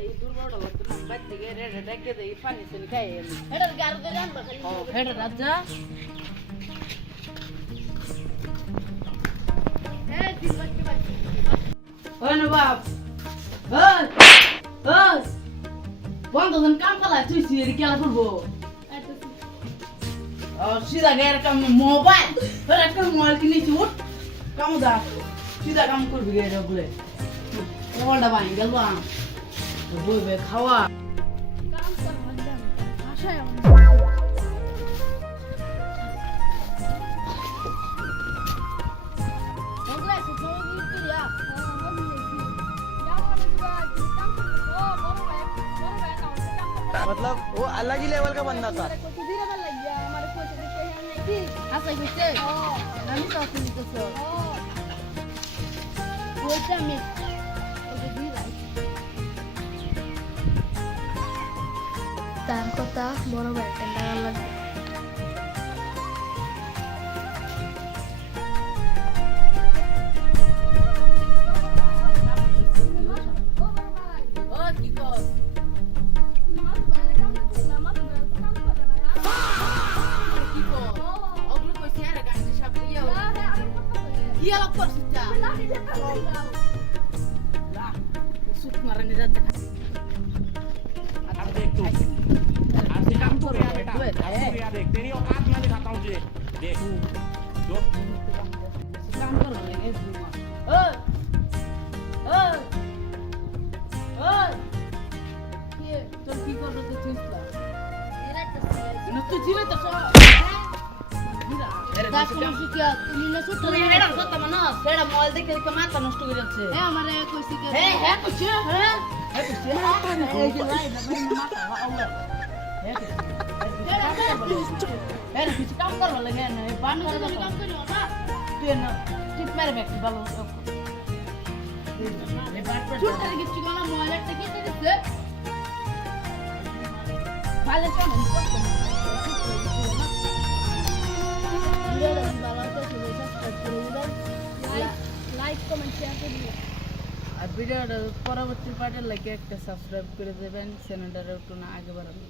এই দুর্বলটা লাগতো না বাইর থেকে রেডে ডেকে দেই পানি চলে খাই হেডার গার করে আনবা খালি হেডে রাজা তিন বাচ্চা বাচ্চা ওই নবাব ওই ওই বন্ধ দিন কাম কলা তুই সিরি কেলা করবো সিধা গের কাম মোবাইল তোর একটা মোবাইল কিনেছি উঠ কাম দা সিধা কাম করবি গের বলে মোবাইলটা বাই গেল বা বইবে খাওয়া কাম কর মজা আশায় मतलब वो अलग ही लेवल का बंदा था। তার কথা বড় একটা টাকা লাগবে Iya lapor sudah. Lah, sut marah ni datang. अब देख तू आज से काम कर बेटा अब यार देख तेरी औकात मैं दिखाता हूँ तुझे देख जो काम कर लेंगे इसमें ओए ओए ओए ये तो की कर रहे थे इसका मेरा तो न तू जीवे तो सो দাস কইছি কি তুমি না সুট তুমি হেডার সত্তা মানো সেটা মোবাইল দেখে দেখে মাথা নষ্ট করে যাচ্ছে এ আমারে কইছি কি হে কইছি হে কইছি এই যে লাই না মাথা আউলা হে কিছু কাম করবা লাগে না বান করে কাম করিও না তুই না টিপ মেরে ব্যক্তি ভালো সুট করে কিছু না মোবাইলটা কি দিছে ভালো কেমন করতে লাইক কমেন্ট শেয়ার করে দিও আর ভিডিওটা পরবর্তী পার্টের লাগে একটা সাবস্ক্রাইব করে দেবেন চ্যানেলটা একটু না আগে বাড়াবেন